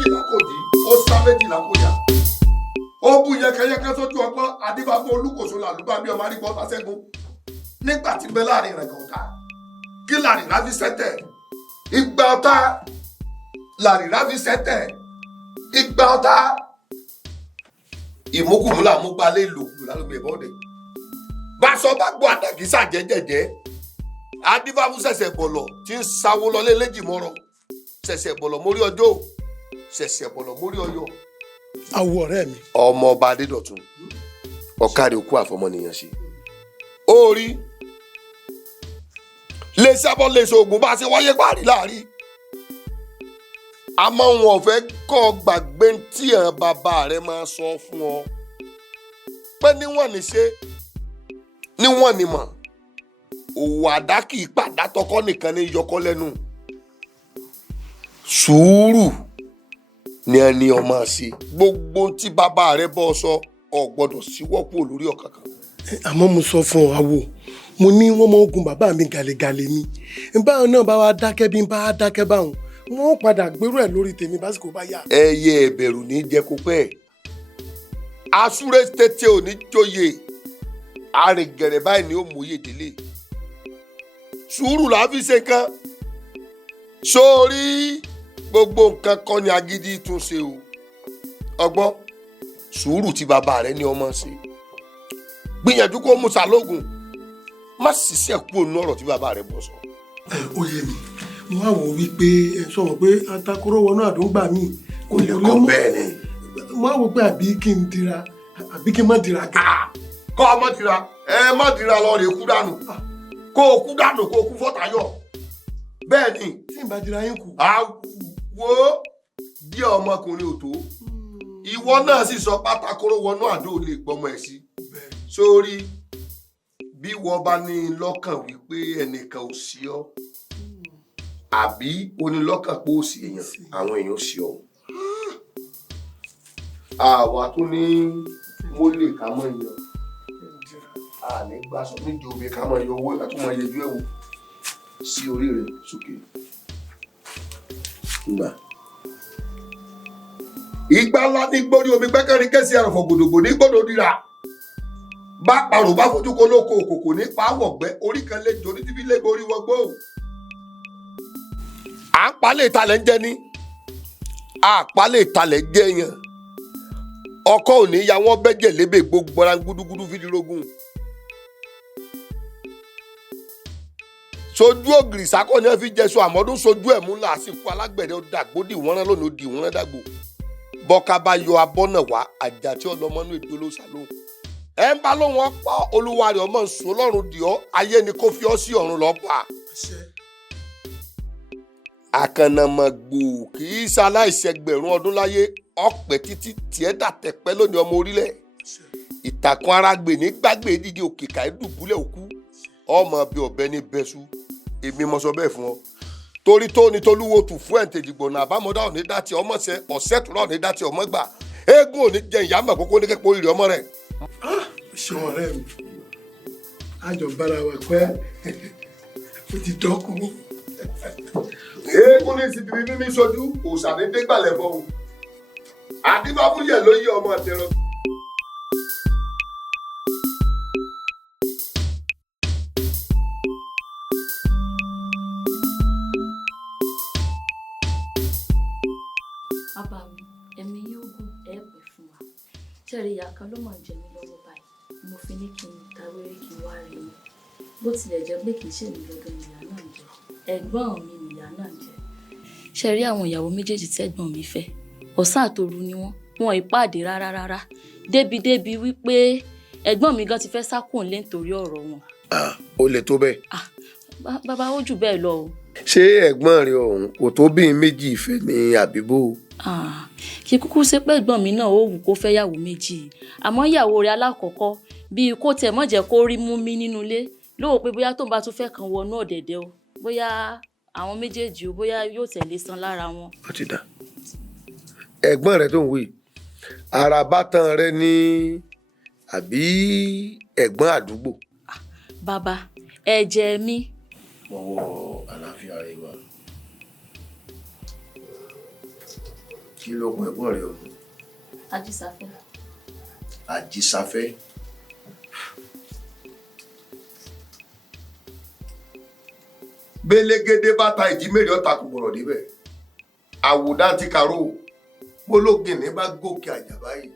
méjìlá kò dí ó sá méjìlá kò yá ó bu yẹkẹyẹkẹ sójú ọgbọ́n adébábọ olúkòso làlúbà bí ọmọ arígbọ ọtàṣẹgun nígbà tí bẹ láàrin rẹ gànta kí làrìrá fi sẹtẹ ìgbà ọ̀tá làrìrá fi sẹtẹ ìgbà ọ̀tá ìmúkùmúlà múgbalé ìlòkulù lálùmí ìbọdẹ báṣọ bá gbọ́ àdàgísà jẹjẹjẹ adífáfú ṣẹ̀ṣẹ̀ bọ̀lọ̀ tí ń sáwó lọlé léjìmọrọ ṣẹ̀ṣẹ̀ bọ̀lọ̀ mórí ọjọ́ ṣẹ̀ṣẹ̀ bọ̀lọ̀ mórí ọyọ. àwọ ọ̀rẹ́ mi. ọmọ ọba adédọ̀tun ọ̀kadì òkú àfọmọnìyàn ṣe orí lè sábọ́ lè ṣoògùn bá ṣe wáyé parí láàrin àmọ́ wọn ò fẹ́ kọ́ gbàgbé tí àwọn bàbá rẹ máa sọ fún ọ pé níwọ̀n ní ṣe níwọ̀n ní mọ̀ òwò àdá kì í pàdá tọkọ nìkan ní yọkọ lẹ́nu sùúrù ni ẹni ọmọ ṣe gbogbo tí bàbá rẹ bọ́ sọ ọ gbọ́dọ̀ síwọ́pọ̀ lórí ọ̀kankan. àmọ́ mo sọ fún ọ àwò mo ní wọ́n mọ ogun bàbá mi gàlégàlé ni báwọn náà bá wa dákẹ́ bí n bá wa dákẹ́ báwọn wọ́n padà gbérú ẹ̀ lórí tèmi básìkò bá yá. ẹyẹ ẹbẹ̀rù ní jẹ́ kó pẹ́ asúré tètè ò ní jóye àrègẹ̀rẹ̀ báyìí ni ó mòye délé sùúrù là á fi ṣe nǹkan sórí gbogbo nǹkan kọ́ ni agídí tún ṣe o ọgbọ́n sùúrù tí bàbá rẹ ní ọmọ ṣe gbìyànjú kó mú sàlógún má ṣiṣẹ́ kú òun ọ̀rọ̀ tí bàbá rẹ bọ̀ sọ. ó yé mi mo wá wò wípé ẹ sọ̀rọ̀ pé atakóró wọnú àdúgbà mi kò lè kọ́ bẹ́ẹ̀ ni. mo wá wò pé àbí kí n dira àbí kí n má dira ká. kọ́ ọ má dira má dira lọ rè kú dànù kó o kú dànù kó o kú fọ́tàyọ̀ bẹ́ẹ̀ ni. tí n bá dira yín kù. wo bí ọmọkùnrin ò tó ìwọ náà sì sọ pátákóró wọnú àdó lè gbọmọ ẹ sí sórí bí wọ́n bá ní lọ́kàn wípé ẹnìkan ò sí ọ àbí onílọ́kàn pé ó sì èèyàn àwọn èèyàn sí ọ àwa tó ní mo lè ká mọ èèyàn àní gbàsọ níjòbe ká mọ iye owó àti mọ iyejú ẹwò sí orí rẹ sókè gbà. ìgbà ńlá ní gbórí omi gbẹ́kẹ̀rin kẹ́sì àròfọ̀ gbòdògbò ní gbọ́dọ̀ ríra bá parò bá fojú kó lóko òkòkò ní pàwọ̀gbẹ́ orí kan lè jò ní tíbi lé borí wọgbó. à ń palẹ̀ ìtalẹ̀ ń jẹ ní àpalẹ̀ ìtalẹ̀ jẹ́ yàn ọkọ òní ya wọ́n bẹ́jẹ̀ lébè gbogbo ara gúdúgúdú fídírógún. sojú ògìrì sákọ̀ ní ẹ fi jẹ́sọ àmọ́dún sojú ẹ̀ mú làásìkò alágbẹ̀dẹ ó dàgbò dì wọ́n rán lónìí ó dì wọ́n rán dàgbò bọ́ká bá yọ abọ́ náà wá àjà tí ọlọ́mọnú èdè olóòṣà lóhùn ẹ ń bá lóhùn ọ̀pọ̀ olúwa rẹ̀ ọmọ nsọ lọ́rùn dì ọ́ ayé ni kò fi ọ́ sí ọ̀run lọ́ọ́ bá. àkànnàmọ̀gbò kì í ṣaláìṣẹgbẹ̀rún ọdún láyé ọ̀pẹ títí tiẹ̀ dàtẹ̀pẹ́ lónìí ọmọ orílẹ̀ ìtàkùn arágbè ní gbàgbé dídí òkè káyé dùbúlẹ̀ òkú ọmọ bíi ọ̀bẹ ní bẹ́sù èmi mo sọ bẹ́ẹ̀ fún ọ torí tó ní tolúwo tù fún ẹ̀ǹtẹ̀dìgbò náà àbámọ́dá òní dátì ọmọ ṣẹ ọ̀sẹ̀ tó náà òní dátì ọmọ gbà eégún òní jẹ ìyá mọ̀ kókó ní kẹ́kọ̀ọ́ ìrì ọmọ rẹ̀. ṣé ọ̀rẹ́ mi àjọ bára wa pẹ́ ó ti dọ́kun. eégún ní ti bìrì ní sojú òṣàdédé gbàlẹ̀ bọ̀ o àdìbàbúyẹ̀ ló yí ọmọ ẹ̀tẹ̀rọ. bàbá mi ẹ̀mí yóò gùn ẹ̀ pẹ́ fún wa ṣẹ́ẹ̀rì ìyá kan ló mọ̀ ń jẹ mí lọ́wọ́ báyìí mo fi ní kí n tawéré kí n wá rí i bó tilẹ̀ jẹ́ pé kì í ṣèmi lọ́dọ̀ ìyá náà jẹ ẹ̀gbọ́n mi nìyá náà jẹ. ṣẹ́ẹ̀rí àwọn ìyàwó méjèèjì tẹ́gbọ́n mi fẹ́ ọ̀sán àtòru ni wọn ìpàdé rárá débi wípé ẹ̀gbọ́n mi gan ti fẹ́ sákùn lé nítorí ọ̀rọ̀ wọn. ó lè tó bẹ́ẹ̀. bàbá ó jù bẹ́ẹ̀ lọ o. ṣé ẹ̀gbọ́n rẹ ọ̀hún kò tó bí méjì ìfẹ́ ní àbíbó? kí kúkú ṣe pé ẹ̀gbọ́n mi náà ó wù kó fẹ́ yàwó méjì àmọ́ ìyàwó rẹ̀ alákọ̀ọ́kọ́ bíi kó tẹ̀ mọ́ jẹ́ kó rí mú mi nínú ilé lóò pé bóyá tó ń bá tún fẹ́ kan wọnú ọ̀dẹ̀dẹ̀ o bóyá àwọn méjèèjì o bóyá yóò tẹ̀lé san lára wọn. ó ti dà ẹ̀gbọ́n rẹ tó ń wí àràbátan rẹ ní àbí ẹ̀gbọ́n àdúgbò? bàbá ẹ̀jẹ̀ mi. ọwọ́ àlàáfíà rẹ wà. Kí ló mọ ẹ̀gbọ́n rẹ o? Ajísáfẹ́. Ajísáfẹ́. Belégédé bàtà ìjímèrè ọ̀tà kò gbọ̀rọ̀ níbẹ̀. Àwòdá ti kàró. Bólógìnní bá gòkè àjà báyìí.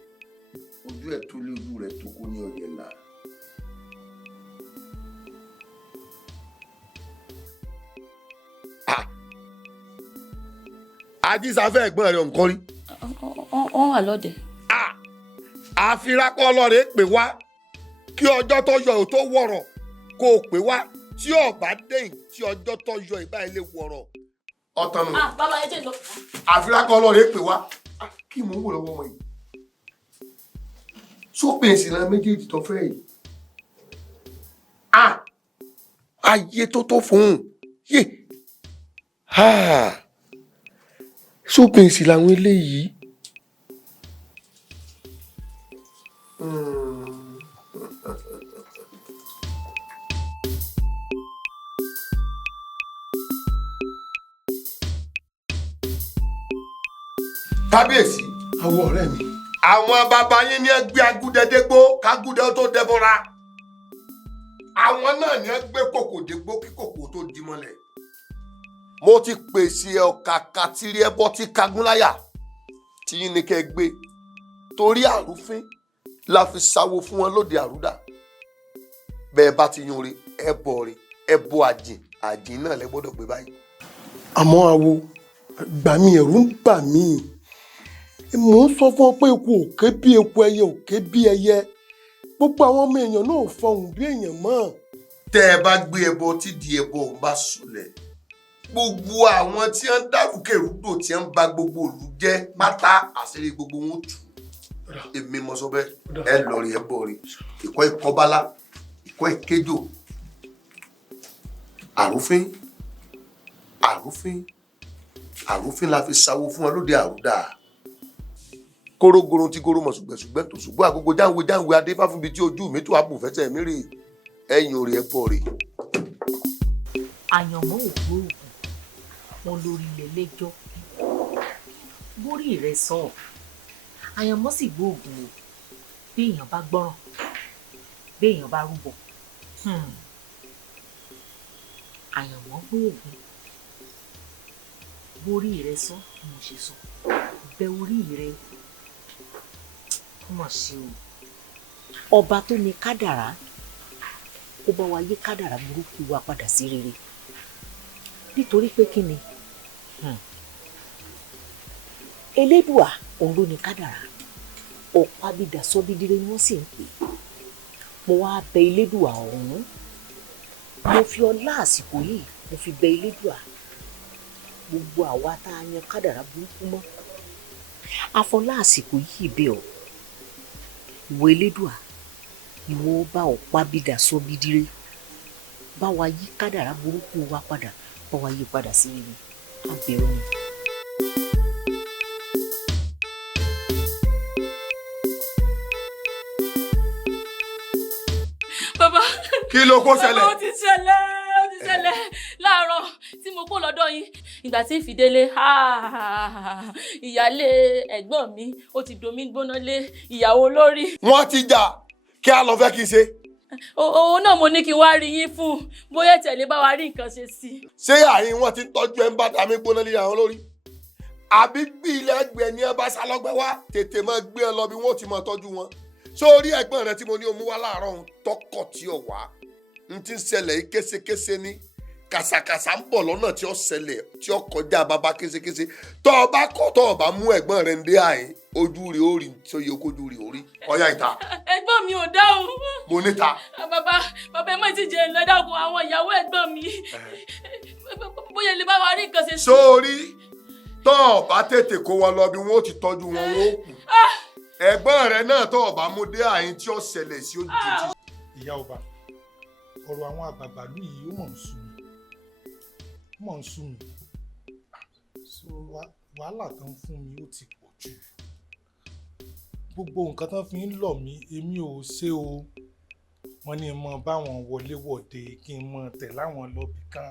Ojú ẹ̀ tó lé ojú rẹ̀ tó kó ní ọ̀yẹ̀ là. Ajísáfẹ́ ẹ̀gbọ́n rẹ̀ nǹkan rí. Wọ́n wà lọ́dẹ. Àfirákọ́ ọlọ́rẹ̀ pè wá kí ọjọ́ tó yọ ò tó wọ̀rọ̀ kó o pè wá tí ọba dẹ́yìn tí ọjọ́ tó yọ ìbá ilé wọ̀rọ̀. Ọ̀tàn nù. Bàbá ẹ jẹ́ lọ. Àfirákọ́ ọlọ́rẹ̀ pè wá kí mò ń wò lọ́wọ́ wọn yìí. Sópin ìsìnlẹ̀ méjèèjì tó fẹ́ yìí. Ayé tó tó fún un yé. Sópin ìsìnlẹ̀ àwọn eléyìí. Kábíyèsí. Àwọn ọ̀rẹ́ mi. Àwọn bàbá yín ní ẹ gbé agúdẹdẹgbó kágúdẹ tó dẹbọra. Àwọn náà ní ẹ gbé kòkò dégbó kí kòkò tó di mọ́lẹ̀. Mo ti pèsè ọ̀kàkà tírí ẹbọ tí kagúnláyà tí yín ní kẹ́ gbé torí àrúfín la fi sáwó fún wọn lóde àrúdà. Bẹ́ẹ̀ bá ti yún re ẹbọ àjìn náà lẹ gbọ́dọ̀ gbé báyìí. Àmọ́ àwo gbà mí ẹ̀rù ń bà mí. Mò ń sọ fún ọ pé eku òkè bí eku, ẹyẹ òkè bí ẹyẹ. Gbogbo àwọn ọmọ èèyàn náà fọhùn bí èèyàn mọ́. Tẹ́ ẹ bá gbé ẹbọ tí di ẹbọ òun bá sùlẹ̀. Gbogbo àwọn tí wọ́n dárúkèrúdò tí wọ́n bà gbogbo ìlú jẹ́ pátá àṣírí gbogbo wọn tú. Èmi mọ sọ bẹ́ẹ̀ ẹ lọ rí ẹbọ rí ìkọ́ ìkọ́bálá ìkọ́ ìkéjò àrúfín la fi sáwó fún wọn lóde àrúdà. Kórógoro tí kóró mọ̀ ṣùgbẹ́ṣùgbẹ́ tó ṣùgbọ́n àgógó jáwé adéfá fún ibi tí ojú mi tó àbò fẹsẹ̀ mi rè ẹ̀yìn òrè ẹbọ rè. Bàbá. Kí ló kó ṣẹlẹ̀? Bàbá ó ti ṣẹlẹ̀ láàárọ̀ tí mo kó lọ́dọ̀ yín. Ìgbà tí ìfìdélé ìyálé ẹ̀gbọ́n mi ó ti domi gbóná lé ìyàwó lórí. Wọ́n ti jà kí a lọ fẹ́ kí n ṣe. Òun náà mo ní kí n wá rí yín fún bóyá tẹ̀lé bá wa rí nǹkan ṣe sí. Ṣé àárín wọn ti tọ́jú ẹ̀ ń bá dàmí gbóná lé àwọn lórí? Àbí bí ilẹ̀ ẹgbẹ́ ni ẹ bá sálọ́gbẹ́ wá tètè máa gbé ẹ lọ bí wọ́n ti máa tọ́jú wọn. Sórí ẹ̀gbọ́n rẹ tí mo ní o mú wá láàárọ̀ òun tọkọ̀ tí ò wá n ti ń ṣẹlẹ̀ yìí késekése ní kàsàkàsà ń bọ̀ lọ́nà tí ó ṣẹlẹ̀ tí ó kọjá bàbá késekése tọ́ ọ bá kọ́ tọ́ ọ bá mú ẹ̀gbọ́n rẹ ń dé àyín ojú rẹ̀ ó rí tí ó yẹ kójú rẹ̀ ó rí ọ̀yá ìta. Ẹ̀gbọ́n mi ò dáhùn. Mo níta. Bàbá ẹ má ti jẹ ìlọ́dàkùn àwọn ìyàwó ẹ̀gbọ́n mi bóyá lè bá wa rí nǹkan ṣe sí. Sórí tọ́ ọ bá tètè kó wọn lọ bí wọ́n ó ti tọ́jú wọn wọ́n ó kù. Ẹ̀gbọ́n rẹ náà tọ́ ọ bá mú dé àyín tí ó ṣẹlẹ̀ sí ojú títí. Ìyá ọba ọ̀rọ̀ àwọn àgbààgbà lù yìí ó mọ̀ ń sú mi so wàhálà tán fún mi ó ti pọ̀ jù gbogbo nǹkan tán fi ń lọ̀ mí èmi ò ṣe o wọ́n ní mọ báwọn wọléwọ̀de kí n mọ tẹ̀ láwọn lọ́bì kan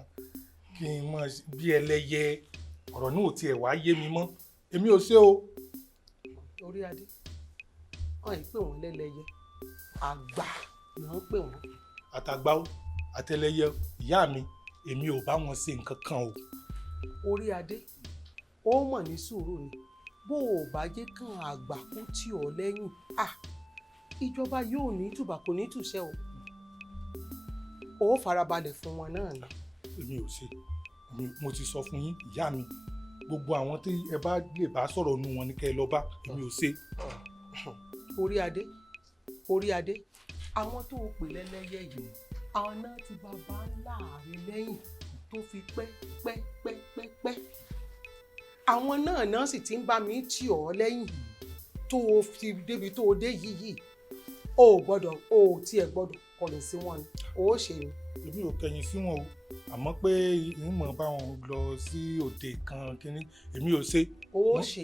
kí n mọ bí ẹlẹ́yẹ ọ̀rọ̀ náà ò tiẹ̀ wá yé mi mọ́ èmi ò ṣe o. Orí adé wọn yìí pè wọn lẹ́lẹ́yẹ àgbà ni wọ́n pè wọ́n. Àtàgbà o àtẹlẹyẹ ìyá mi èmi ò bá wọn ṣe nǹkan kan o. Orí adé ó mọ̀ ní sùúrù ni bó o bá jẹ́ kàn àgbà kó tì ọ́ lẹ́yìn ìjọba yóò ní tùbà kò ní tùṣẹ́ o. Ó farabalẹ̀ fún wọn náà ni. Èmi ò ṣe mo ti sọ fún yín ìyá mi gbogbo àwọn tí ẹ bá lè bá sọ̀rọ̀ nu wọn ni kẹ́ ẹ lọ bá èmi ò ṣe. Orí adé àwọn tó o pè lẹ́lẹ́yẹ yìí àwọn náà ti bàbá ńlá rẹ lẹ́yìn tó fi pẹ́. Àwọn náà sì ti ń bá mi tì ọ́ lẹ́yìn tó o fi débi tó o dé yìí o tiẹ̀ gbọ́dọ̀ kọ̀lẹ̀ sí wọn ni o ṣe ni. Èmi ò kẹ̀yìn sí wọn o àmọ́ pé ìmọ̀ bá wọn lọ sí òde kan kínní èmi ò ṣe. O ṣe.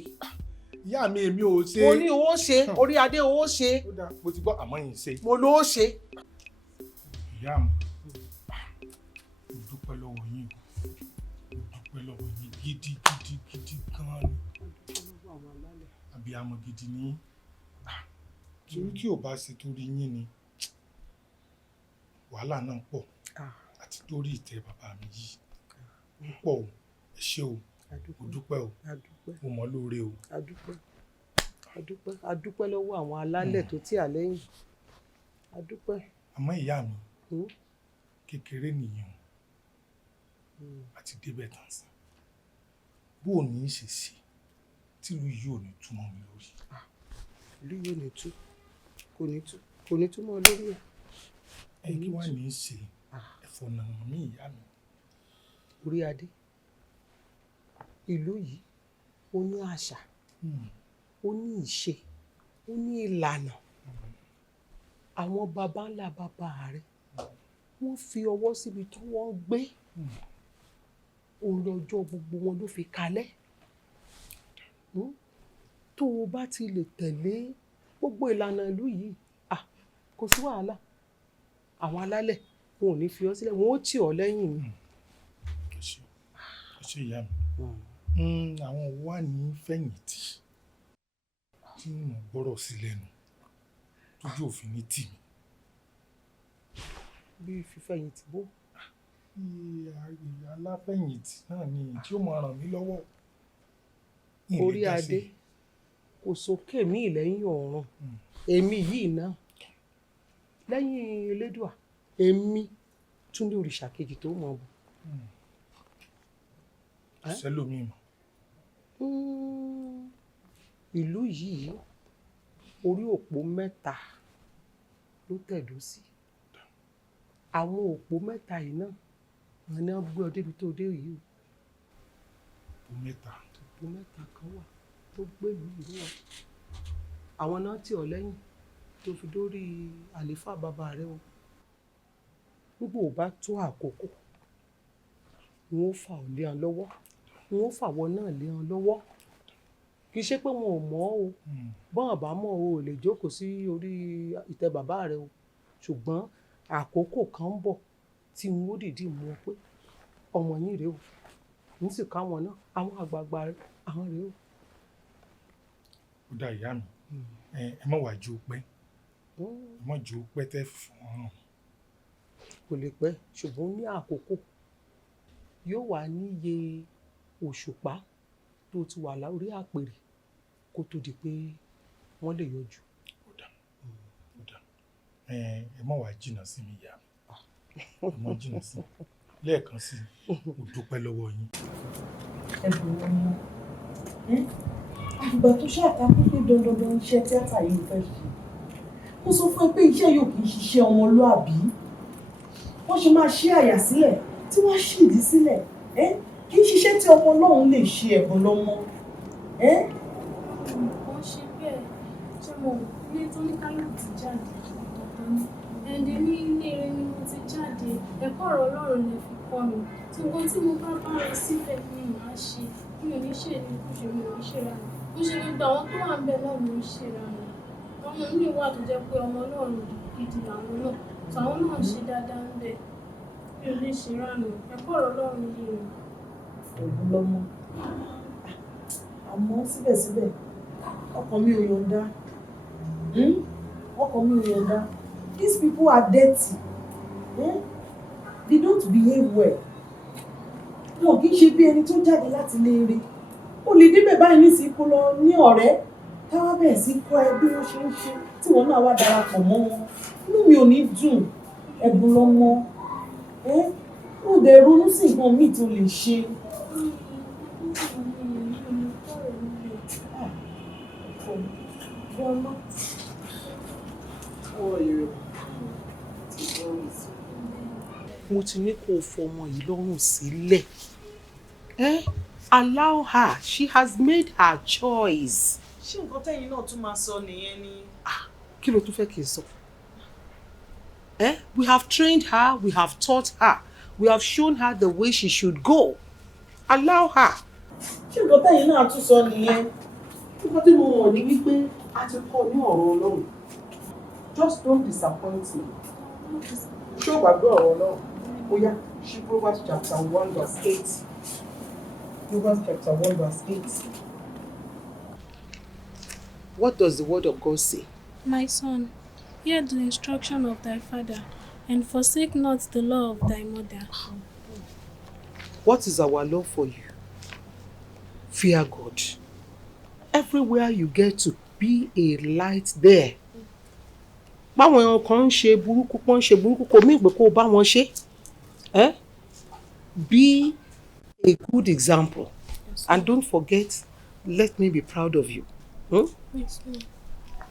Ìyá mi èmi ò ṣe. Mo ní o ṣe orí adé o ṣe. Ó dáa mo ti gbọ́ àmọ́ yìí ṣe. Mo ló ṣe. Ìyá mi mo dúpẹ́ lọ́wọ́ yín gidi gan-an ni àbíamọ gidi ni torí tí ò bá ṣe torí yín ni wàhálà náà pọ̀ àti torí ìtẹ́ bàbá mi yìí púpọ̀ o ẹ ṣé o mo dúpẹ́ o mo mọ̀ lóore o. Adúpẹ́ lọ́wọ́ àwọn alálẹ̀ tó tì á lẹ́yìn adúpẹ́. Àmọ́ ìyá mi kékeré nìyẹn àti débẹ̀ tán sí bó o ní í ṣe sí tìlú yìí ò ní túmọ̀ mi lórí. Ìlú yìí ò ní tú kò ní túmọ̀ lórí ẹ̀. Ẹ kí wàá ní í ṣe ẹ̀fọ́ náà ní ìyá mi. Orí adé ìlú yìí ó ní àṣà ó ní ìṣe ó ní ìlànà àwọn baba ńlá bàbá rẹ̀ wọ́n fi ọwọ́ síbi tí wọ́n gbé òun lọ́jọ́ gbogbo wọn ló fi kalẹ̀ tó o bá ti lè tẹ̀lé gbogbo ìlànà ìlú yìí kò sí wàhálà àwọn alálẹ̀ wọn ò ní fi ọ́ sílẹ̀ wọn ó tì ọ́ lẹ́yìn ni. ẹ ṣé ìyá mi àwọn wà ní fẹ̀yìntì tí mo gbọ́rọ̀ sí lẹ́nu tójú òfin ní tì mí. Bí fífẹ̀yìntì bó. Aláfẹ̀yìntì náà ni tí ó máa ràn mí lọ́wọ́. Orí adé kò sókè mí lẹ́yìn ọ̀run èmi yìí náà lẹ́yìn elédùà èmi tún ní òrìṣà kejì tó mọ̀ bọ̀. Sẹ́lómi mọ̀. Ìlú yìí orí òpó mẹ́ta ló tẹ̀dó sí àwọn òpó mẹ́ta yìí náà wọn ni wọ́n gbé ọ débi tó dé yìí o. Òpó mẹ́ta kan wà tó gbé ìlú wọn àwọn náà tì ọ́ lẹ́yìn tó fi dórí àléfà bàbá rẹ o. Gbogbo ò bá tó àkókò wọn ó fà ọ́ lé wọn lọ́wọ́ wọn ó fàwọ́ náà lé wọn lọ́wọ́ kì í ṣe pé wọn ò mọ̀ ọ́ o bọ́n bá mọ̀ o ò lè jókòó sí orí ìtẹ́ bàbá rẹ o ṣùgbọ́n àkókò kan ń bọ̀ tí wọn ó dìídì mú ọ pé ọmọ yín rèé o ń sì káwọn náà àwọn àgbààgbà àwọn rèé o. Ó dá ìyá mi ẹ má wàá jó pẹ́ ẹ má jó pẹ́ tẹ́ fún ọ̀ràn. Kò lè pẹ́ ṣùgbọ́n ní àkókò yóò wà níye òṣùpá tó ti wà lórí àpèrè kó tó di pé wọ́n lè yọjú. Ó dà ẹ má wàá jìnnà sí mi ìyá mi ẹ má jìnnà sí mi lẹ́ẹ̀kan sí mo dúpẹ́ lọ́wọ́ yín. Ẹ̀gbọ́n ọmọ ìgbà tó ṣàtàkùn pé dandan iṣẹ́ tíátà yìí fẹ́ ṣe ó sọ fún ẹ pé iṣẹ́ yóò kì í ṣiṣẹ́ ọmọlúàbí wọ́n ṣe máa ṣí àyà sílẹ̀ tí wọ́n ṣìdí sílẹ̀ kì í ṣiṣẹ́ tí ọmọ Ọlọ́run lè ṣe ẹ̀bùn lọ́mọ. Wọ́n ṣe bẹ́ẹ̀ tí mo ní tó ní kálukú ti jáde ọ̀tọ̀ọ̀tọ̀ ni ẹ̀ẹ́dẹ̀ ní ilé eré ni mo ti jáde ẹ̀kọ́ ọ̀rọ̀ Ọlọ́run lè fi kọ́ mi tí nǹkan tí mo bá bá rẹ sífẹ̀ ni màá ṣe mi ò ní ṣe ní kúṣe mi ò ní ṣe ra mi mo ṣe gbogbo àwọn tó wà ń bẹ náà mo ń ṣe ra mi ọmọ mi wà tó jẹ́ pé ọmọ Ọlọ́run gidi làwọn náà tàwọn náà ṣe dáadáa ń bẹ mi ò ní ṣe ra mi ẹ̀kọ́ ọ̀rọ̀ Ọlọ́run lè rìn. Ẹ̀bùn lọ́mọ àmọ́ síbẹ̀síbẹ̀ ọkàn mi ò yọ̀ǹda. Ọkàn mi ò yọ̀ǹda. These people are dirty. They don't behave well. Wọn kì í ṣe bí ẹni tó jáde láti lè rí. O lè débẹ̀ báyìí ní ìsìnkú lọ ní ọ̀rẹ́ táwa bẹ̀rẹ̀ sí kọ́ ẹ bí wọ́n ṣe ń ṣe tí wọ́n náà wá darapọ̀ mọ́ wọn. Inú mi ò ní dùn. Ẹ̀bùn lọ́mọ. Ó dẹ̀ ronú sí nǹkan míì tó lè ṣe. Mo ti ní kó o fọmọ yìí lọ́rùn sílẹ̀. Allow her. She has made her choice. Ṣé nǹkan tẹ́yin náà tún máa sọ nìyẹn ni? Kí ló tún fẹ́ kí n sọ? We have trained her, we have taught her, we have shown her the way she should go. Allow her. Ṣé nǹkan tẹ́yin náà tún sọ nìyẹn? Nǹkan tí mo mọ̀ ní wípé a ti kọ́ ní ọ̀rọ̀ Ọlọ́run. Just don't disappoint me. Ṣé o gbàgbé ọ̀rọ̀ Ọlọ́run? Ó yá, ṣí Proverbs chapter 1 verse 8. Proverbs chapter 1 verse 8. What does the word of God say? My son, hear the instruction of thy father, and forsake not the law of thy mother. What is our law for you? Fear God. Everywhere you get to, be a light there. Báwọn èèyàn kan ń ṣe burúkú kò mí pé kó bá wọn ṣe. Be a good example. Yes, and don't forget, let me be proud of you. Yes, ma'am.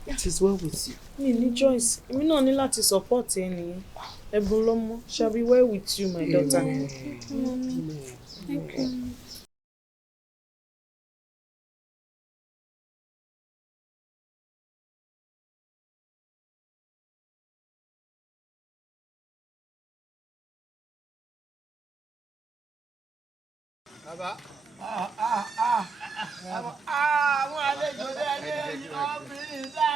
It is well with you. Mi ní choice. Èmi náà ní láti support ẹ nìyẹn. Ẹ̀bùn lọ́mọ. Shall be well with you, my daughter. Amen. Amen. Thank you. Bàbá. Àwọn àlejò lẹ́lẹ́ ọ̀bìnrin dá.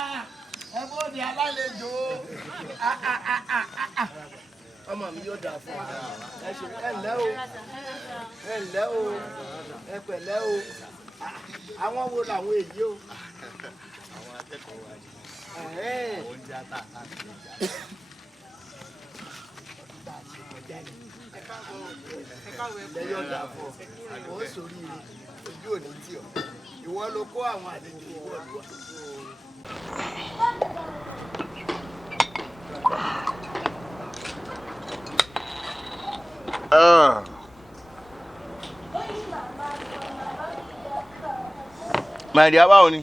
Ẹ̀fọ́ ni alálejò. Ọmọ mi yóò dà fún wa. Ẹ ṣe ẹ̀lẹ́ o. Ẹ̀lẹ́ o. Ẹ pẹ̀lẹ́ o. Àwọn wo làwọn èyí o? Àwọn akẹ́kọ̀ọ́ wa. Oúnjẹ àtàtà. Lẹ́yìn ọ̀dà fún ọ, ó sórí ojú òní tí ọ. Ìwọ ló kó àwọn àlejò wọ. My dear, báwo ni?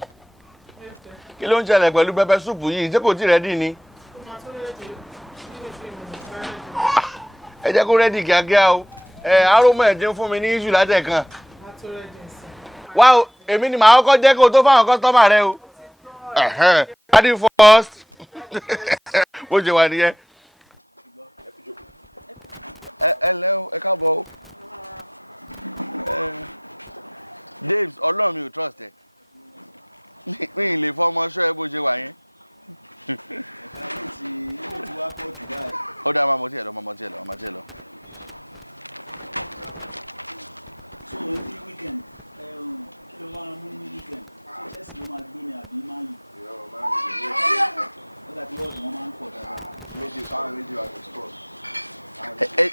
Kí ló ń ṣẹlẹ̀ pẹ̀lú pẹpẹ súùpù yìí? Ṣé kò tí rẹ́dì ni? Ẹ jẹ́ kó rẹ́dì kíákíá o. Arúmọ̀ ẹ̀jẹ̀ ń fún mi ní iṣu látẹ̀kan. Wá o, èmi ni màá kọ́kọ́ jẹ́ kó o tó fáwọn kọ́sítọ́mà rẹ o. Ready first. Bó ṣe wà nìyẹn. Ẹ lẹ́ o, ẹ káàbọ̀ o. Daves, Ọlọ́run mi ò trust ẹ. Mi ì lè fọmọ ṣọ́ ẹ bó ṣe wà yẹn. Ó dáa, máa mọ tí ẹ lọ, máa mọ tí ẹ lọ, máa tí ẹ lọ. So every weekend, kí ló máa mú ní weekend? Ṣé Chelsea ló máa gbé ní àbí Man U? Ó dàbí ọ̀dùn wọn máa ń pọ̀ dáadáa. Méjì káwọn méjì wà discourse.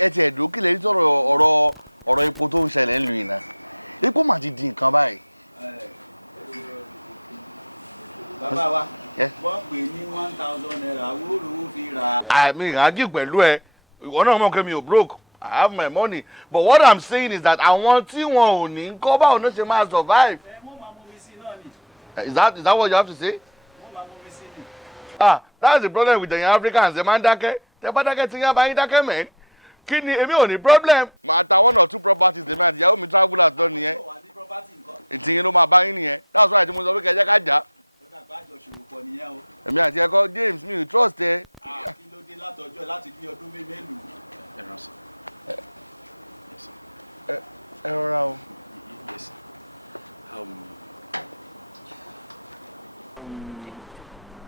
Ẹ ti ẹ̀dùn kí lè rí sọ̀rọ̀ ọ̀rọ̀ epo tó ń ṣẹlẹ̀ ń lu ìná. Epo mà ti di nǹkan báyìí. Bàbá wa, wọ́n pè ní 1,000 naira, owó lówó fi rà. Àmì ìrìnàjò pẹ̀lú ẹ, ìwọ náà mọ̀ pé mi ò broke. I have my money. But what I'm saying is that àwọn tí wọn ò ní kọ́ báwo ló ṣe máa survive. Is that what you have to say? That's the problem with the Africans. Ẹ máa ń dákẹ́. Tẹ bá dákẹ́ tí yín bá yín dákẹ́ mẹ́rin. Kí ni èmi ò ní problem. Màá ta 1 or 2 properties lèmi àti ìyàwó mi travel out lọ nìyẹn. Ìtìyín ló máa bá yín nìyẹn. That's why tí mo sọ pé kẹjẹ ká jà. Èmi àti ẹ̀kọ́ James mi ò trust ẹ. Kí ló dé látọjọ́ láti ní ọdún mélòó? Ẹ rọra o.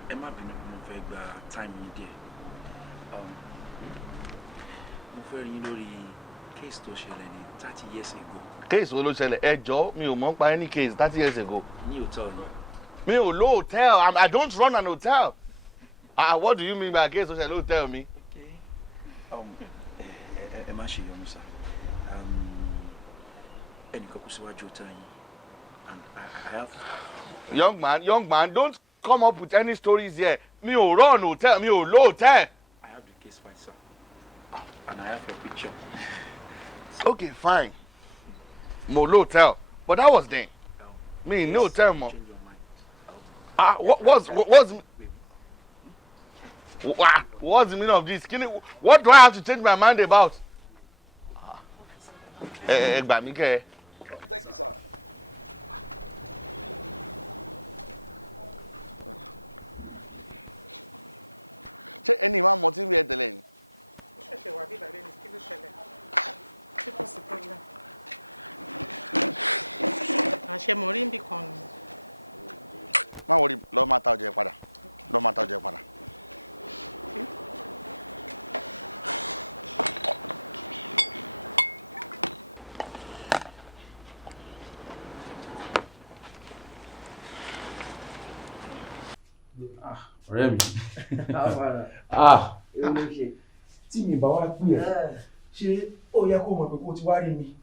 Ẹ má bínú pé mo fẹ́ gba time yín díẹ̀. Mo fẹ́ rí yín lórí case tó ṣẹlẹ̀ ní 30 years ago. Case wo ló ṣẹlẹ̀? Ẹ jọ̀ọ́ mi ò mọ̀ pa any case 30 years ago. Ní hotel ni. Mi ò lo hotel. I don't run an hotel. What do you mean by case tó ṣẹlẹ̀ hotel mi? Okay. Ẹ má ṣe yọnu sá. Ẹnìkan kò síwájú hotel yìí. And I have. Young man, don't come up with any stories here. Mi ò run hotel, mi ò lo hotel. I have the case file, sir. And I have your picture. Okay, fine. Mo lo hotel, but that was then. Me no hotel mo. Change your mind. What's the meaning of this? What do I have to change my mind about? Gbà mí kẹ́. Thank you, sir. Ṣé ẹni máa mọ tí ń rí ẹ tẹ́lẹ̀ ni? Ṣẹ̀ṣẹ̀ wà bí ìbàdàn ní kí ló ṣẹlẹ̀? Ṣé kò sí problem? Àṣẹ mọ̀ rí níbì kan ni. Má wọrí, lọ máa ta ọjà ẹ padà. Lọ máa ta ọjà ẹ padà. Ọ̀rẹ́ mi. Tí mi bá wá pè ẹ́, ṣé ó yẹ kó mọ̀ pé kó ti wá rí mi?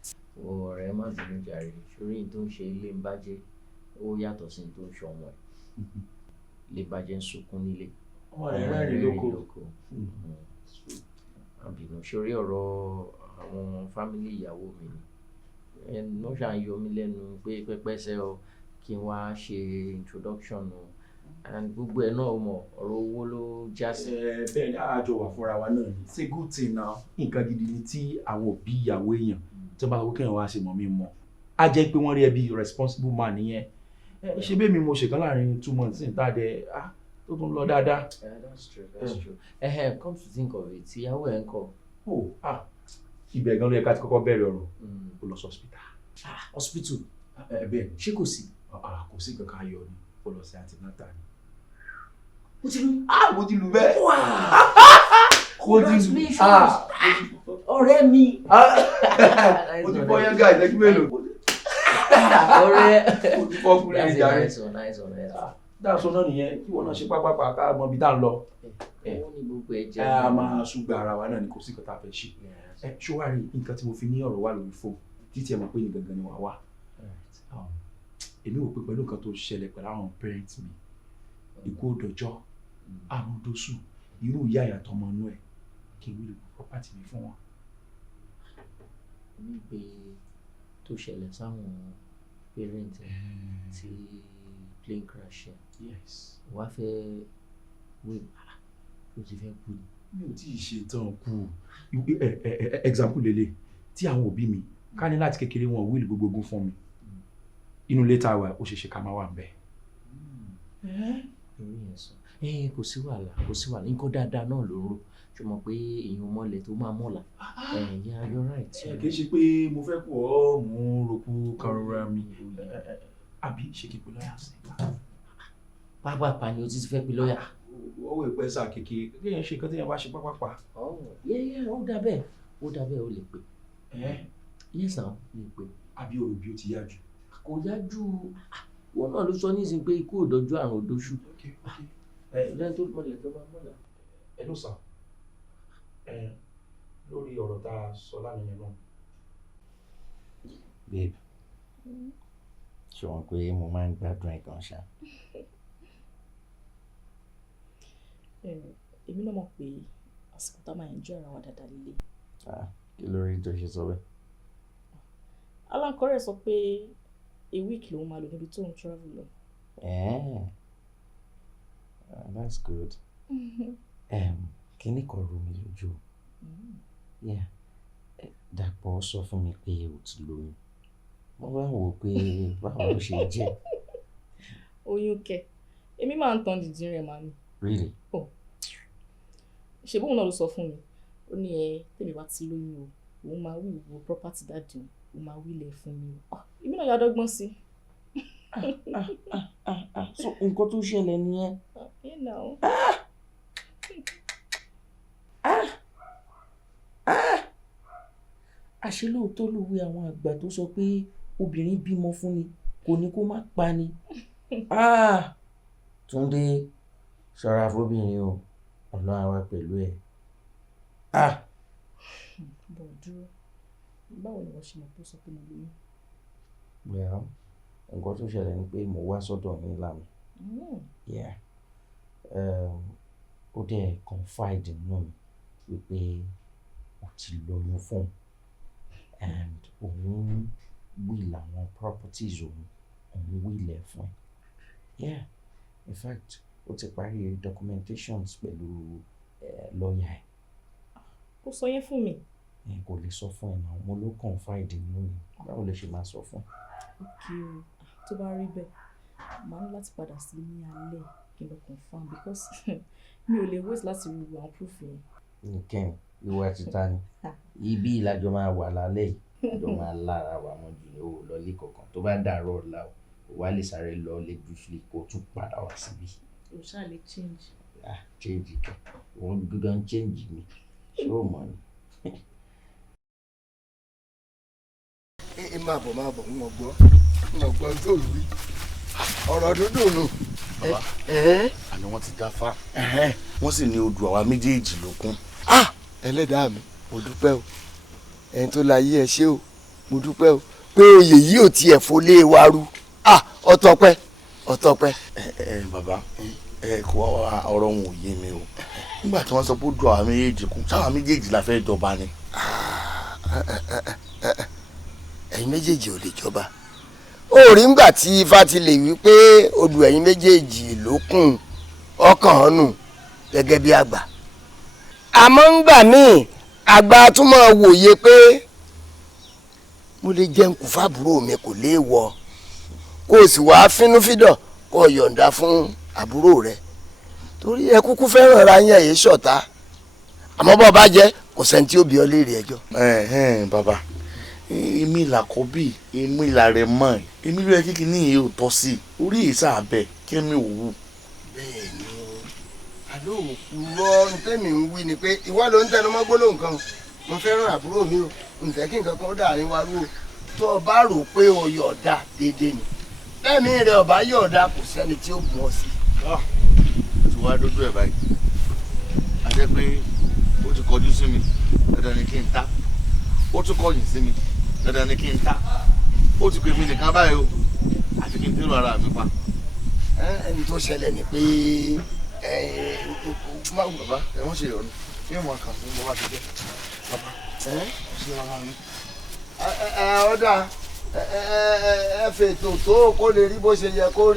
Ọ̀rẹ́ má bínú jàre, sórí tó ń ṣe ilé ń bàjẹ́, ó yàtọ̀ sí tó ń ṣe ọmọ ẹ̀. Ilé bàjẹ́ ń sunkún nílé. Ọmọ rẹ̀ rẹ́rìn lóko. Má bínú, sórí ọ̀rọ̀ àwọn fámílì ìyàwó mi ni. Ẹnu ṣà ń yọ mí lẹ́nu pé pẹ́pẹ́sẹ́ ọ kí n wá ṣe introduction o. And gbogbo ẹ̀ náà mọ̀ ọ̀rọ̀ owó ló já sí. Bẹ́ẹ̀ ni àjọ wà fúnra wa náà ni. It's a good thing now. Nǹkan gidi ni tí àwọn òbí ìyàwó èèyàn tó bá wọ́n kẹ́hìn wá ṣe mọ̀ mí mọ̀. Á jẹ́ pé wọ́n rí ẹ bí responsible man nìyẹn. Ṣé bẹ́ẹ̀ mi mo ṣèkan láàrin 2 months ní ìtàdé tó tún lọ dáadáa. That's true, that's true. Come to think of it, ìyàwó ẹ̀ ń kọ́. Ibẹ̀ gan ló yẹ ká ti kọ́kọ́ bẹ̀rẹ̀ ọ̀rọ̀. Ó lọ sí hospital. Hospital? Bẹ́ẹ̀ ni. Ṣé kò sí? Kò sí nǹkan kan ayọ̀ ni. Ó lọ sí antenatal ni. Mo ti lu. Mo ti lu bẹ́ẹ̀. Congratulations. Ọ̀rẹ́ mi. Mo ti bọ́ yẹn gáà ìtẹ́jú mélòó. Ọ̀rẹ́. Mo ti fọ́ kúrẹ́ ìjà rẹ̀. Nice one. Dáàsọ náà nìyẹn kí wọ́n náà ṣe pápápá ká mọ ibi tá ń lọ. Wọ́n ní gbogbo ẹ̀ jẹ́. A máa ṣùgbọ́n ara wa náà ni kò sí nǹkan tá a fẹ́ ṣe. Ṣówárí nǹkan tí mo fi ní ọ̀rọ̀ wà lórí fóònù títí ẹ̀ mọ̀ pé ní gangan ni wà wá. Èmi wò pé pẹ̀lú nǹkan tó ṣẹlẹ̀ pẹ̀lú àwọn parents mi, ikú òdòjọ́, àrùn dóṣù, irú ìyá ìyàtọ̀ ọmọ inú ẹ̀ kí n wílò property mi fún wọn. Mi pé tó ṣẹlẹ̀ sáwọn parents tí plane crash ẹ̀. Yes. Wá fẹ́ wí ló ti fẹ́ kú ni. Mi ò tí ì ṣe tán kú. Example lélẹ̀ tí àwọn òbí mi ká ní láti kékeré wọn wíìlì gbogbo ogun fún mi. Inú létà wa ó ṣe ṣe ká máa wà ń bẹ̀. Orí yẹn sọ. Kò sí wàhálà, nǹkan dáadáa náà ló ń rò. Ṣé o mọ̀ pé èèyàn mọ́lẹ̀ tó máa mọ́là? Yeah, you're right. Kì í ṣe pé mo fẹ́ kú ọ́ mú roku kan rọra mi. Àbí ṣe kí n pe lọ́yà sí i. Pápápá ni o ti fẹ́ pe lọ́yà. Ọwọ́ ìpẹ́ sáà kékeré kéèyàn ṣe nǹkan téèyàn bá ṣe pápápá. Yeah, ó dà bẹ́ẹ̀, ó lè pè. Yes now, lè pè. Àbí òrò bí ó ti yá jù. Kò yá jù. Wọ́n náà ló sọ nísìnyí pé ikú òdòjú àrùn òdòṣù. Lẹ́yìn tó mọ̀lẹ̀ tó máa mọ̀lá. Ẹ ló sàn. Lórí ọ̀rọ̀ tá a sọ lánàá yẹn náà. Babe, ṣé wọn pé mo máa ń gbádùn ẹ̀ gan ṣá? Èmi náà mọ̀ pé àsìkò tá a máa enjoy ara wa dáadáa lílé. Kí ló rí tó ṣe sọ bẹ́ẹ̀? Aláǹkọ́rẹ́ sọ pé a week lòun máa lò níbi tó ń travel lọ. That's good. Kíní kan rú mi lójú. Dàpọ̀ sọ fún mi pé o ti lóyún. Mo wá wò pé báwo ló ṣe jẹ́. Oyún kẹ̀, èmi máa ń tan dìdín rẹ̀ máa ní. Really? Ṣé bóun náà ló sọ fún mi? Ó ní tèmi bá ti lóyún o, òun máa wí ìwò property dáàdì òun máa wílẹ̀ fún mi o. Èmi náà yá dọ́gbọ́n sí. So nǹkan tó ṣẹlẹ̀ nìyẹn. You know. àṣé lóòótọ́ lòwe àwọn àgbà tó sọ pé obìnrin bímọ fún ni kò ní kó má pa ni. Túndé ṣọ́ra fóbìnrin o, Ọlọ́run á wà pẹ̀lú ẹ̀. Bọ̀ dúró, báwo ni wọ́n ṣe mọ̀ pé ó sọ pé mo lóyún? Well, nǹkan tó ṣẹlẹ̀ ni pé mo wá sọ́dọ̀ mi lánàá. Yeah. Ó dẹ̀ confide nínú mi wípé ó ti lóyún fún and òun will àwọn properties òun will ẹ̀ fún ẹ. Yeah, in fact ó ti parí documentations pẹ̀lú lawyer ẹ̀. Ó sọ yẹn fún mi. Kò lè sọ fún ẹ náà, mo ló confide nínú mi, báwo lè ṣe máa sọ fún ẹ? Okay o, tó bá rí bẹ́ẹ̀ màá ní láti padà sí ní alẹ́ kí n lọ confirm because mi ò lè wait láti rí àwọn proof yẹn. Nìkẹ́ni ìwà títa ni ibi ìlàjọ máa wà lálẹ́ yìí, àjọ máa lára wà mọ́ jù ní o lọ́lé kọ̀ọ̀kan tó bá dàárọ̀ ọ̀la o wà lè sáré lọ lé briefly kó tún padà wá síbí. O ṣáà lè change. Change kẹ òun gbọ́dọ̀ ń change mi ṣé o mọ̀ ni. Máa bọ̀ ń gbọ́ tó wí ọ̀rọ̀ dúdú nù. Bàbá àní wọ́n ti jáfá wọ́n sì ní odù àwa méjèèjì ló kún. Ẹlẹ́dàá mi mo dúpẹ́ o, ẹni tó láyé ẹ ṣé o, mo dúpẹ́ o pé oyè yìí ò tiẹ̀ fọlé wa rú. Ọtọpẹ́. Bàbá kò ọ̀rọ̀ wọn ò yé mi o nígbà tí wọ́n sọ pé odù àwa méjèèjì kún sáwa méjèèjì la fẹ́ jọba ni. Ẹ̀yin méjèèjì ò lè jọba. Ó rí ngbà tí Ifá ti lè wí pé odù ẹ̀yin méjèèjì ló kùn ọkàn ọ̀nù gẹ́gẹ́ bí àgbà. Àmọ́ ngbà míì àgbà tún máa wòye pé mo lè jẹun kù fábúrò mi kò léèwọ̀ kó o sì wá fínúfídọ̀ kó o yọ̀ǹda fún àbúrò rẹ̀ torí ẹ kúkú fẹ́ràn ra yẹn èyí ṣọ̀tá àmọ́ bọ́ bá jẹ́ kò sẹ́ni tí ó bí ọ léèrè ẹjọ́. Bàbá èmi làkọ́bí èmi làrẹ̀ mọ́ èmi ló yẹ kí kí ní ìyẹn ò tọ́ sí orí ìsà abẹ kí mi ò wù. Bẹ́ẹ̀ni àlọ́ òkú lọ́rùn tẹ́mi ń wí ni pé ìwọ ló ń tẹnu mọ́ gbólóhùn kan mo fẹ́ràn àbúrò mi o ǹtẹ́ kí nǹkan kan dà ní wa rú o tó o bá rò pé o yọ̀ọ̀dà déédéé ni tẹ́mi rẹ̀ ọ̀bá yọ̀ọ̀dà kò sẹ́ni tí ó gùn ọ sí. tí wàá dójú ẹ̀ báyìí a jẹ́ pé ó ti kọjú sí mi dandan ni kí n ta ó tún kọ̀yìn sí mi dandan ni kí n ta ó ti pè mí nìkan báyìí o àfi kí n tẹ́lu ara mi pa. Ẹni tó ṣẹlẹ̀ ni pé bàbá ẹ wọ́n ṣe ìrọ̀lú kí wọ́n kàn sí bàbá ti jẹ́ bàbá ṣe wàhálà mi. Ọ̀dà ẹ fètò tó kó lè rí bó ṣe yẹ kó rí.